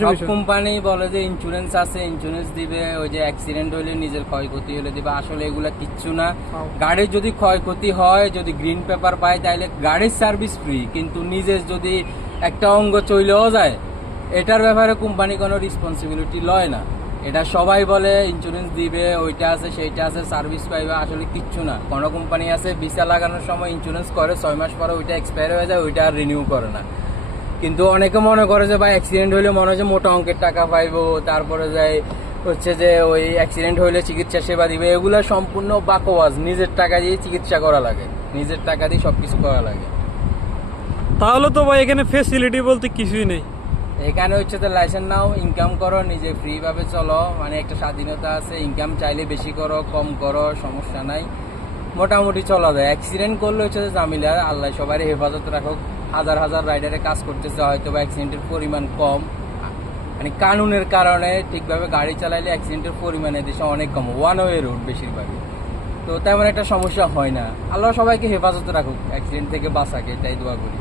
সব কোম্পানি বলে যে ইন্স্যুরেন্স আছে, ইন্স্যুরেন্স দিবে, ওই যে অ্যাক্সিডেন্ট হলে নিজের ক্ষয়ক্ষতি হলে দিবে। আসলে এগুলা কিচ্ছু না। গাড়ির যদি ক্ষয়ক্ষতি হয়, যদি গ্রিন পেপার পায়, তাহলে গাড়ির সার্ভিস ফ্রি, কিন্তু নিজের যদি একটা অঙ্গ চইলেও যায়, এটার ব্যাপারে কোম্পানি কোনো রেসপন্সিবিলিটি লয় না। এটা সবাই বলে ইন্স্যুরেন্স দিবে, ওইটা আছে সেইটা আছে, সার্ভিস পাইবে। আসলে কিচ্ছু না। কোনো কোম্পানি আছে ভিসা লাগানোর সময় ইন্স্যুরেন্স করে, 6 মাস পরে ওইটা এক্সপায়ার হয়ে যায়, ওইটা আর রিনিউ করে না। কিন্তু অনেকে মনে করে যে ভাই অ্যাক্সিডেন্ট হইলে মনে হয় যে মোটা অঙ্কের টাকা পাইবো, তারপরে যায় হচ্ছে যে ওই অ্যাক্সিডেন্ট হইলে চিকিৎসা সেবা দিবে। এগুলো সম্পূর্ণ বাকওয়াজ। নিজের টাকা দিয়ে চিকিৎসা করা লাগে, নিজের টাকা দিয়ে সবকিছু করা লাগে। তাহলে তো ভাই এখানে ফেসিলিটি বলতে কিছুই নেই। এখানে হচ্ছে যে লাইসেন্স নাও, ইনকাম করো, নিজে ফ্রি ভাবে চলো, মানে একটা স্বাধীনতা আছে। ইনকাম চাইলে বেশি করো, কম করো, সমস্যা নাই, মোটামুটি চলা যায়। অ্যাক্সিডেন্ট করলে হচ্ছে যে জামিলা, আল্লাহ সবাই হেফাজত রাখুক। হাজার হাজার রাইডারে কাজ করতেছে, হয়তো বা অ্যাক্সিডেন্টের পরিমাণ কম, মানে কানুনের কারণে ঠিকভাবে গাড়ি চালাইলে অ্যাক্সিডেন্টের পরিমাণ দেশে অনেক কম। ওয়ান ওয়ে রোড বেশিরভাগই, তো তেমন একটা সমস্যা হয় না। আল্লাহ সবাইকে হেফাজত রাখুক, অ্যাক্সিডেন্ট থেকে বাঁচাকে, এটাই দোয়া করি।